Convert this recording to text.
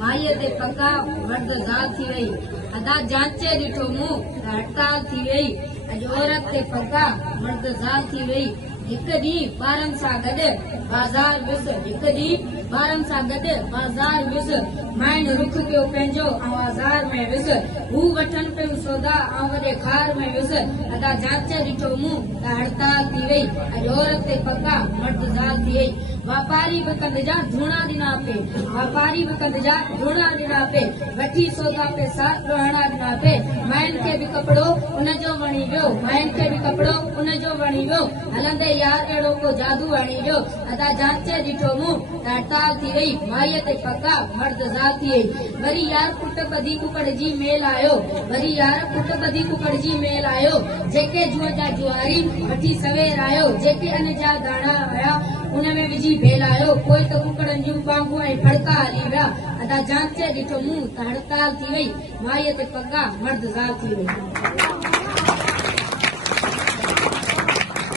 माईअ ते पका मर्द ज़ाल थी वई। अदा जांचे ॾिठो मूं त हड़ताल थी वई। अॼु औरत ते पका मर्द ज़ाल थी वई। हिकु ॾींहुं ॿारनि सां गॾु बाज़ार वियुसि। हिकु ॾींहुं ॿारनि सां गॾु बाज़ार वियुसि। माइन रुख कयो पंहिंजो ऐं बाज़ार में वियुसि। हू वठनि पियूं सौदा ऐं वॾे खार में वियुसि। अदा जांचे ॾिठो मूं त हड़ताल थी वई। अॼु औरत ते पका मर्द ज़ाल थी वई। वापारी बि कंद जा धूणा ॾिना पे। वापारी बि कंद जा धूणा ॾिना पे। वठी सौदा पैसा ॾोहणा ॾिना पे। माइन खे बि कपिड़ो उनजो वणी वियो। माइन खे बि कपिड़ो उनजो वणी वियो। हलंदे यार अहिड़ो को जादू हणी वियो। अदा जांचे ॾिठो मूं त हड़ताल थी वई। माईअ ते पका मर्द ज़ाल थी वई। वरी यार पुट ॿधी कुकड़ जी मेल आयो। वरी यार पुट ॿधी कुकड़ जी मेल आयो। जेके जुअ जा जुआरी वठी सवेर आयो। जेके अन जा दाणा हुया उन में विझी भेलायो। कोई त कुकड़नि जूं पांगूं ऐं फड़का हली विया। अदा जांचे ॾिठो मूं त हड़ताल थी वई। माईअ ते पका मर्द ज़ाल थी वई।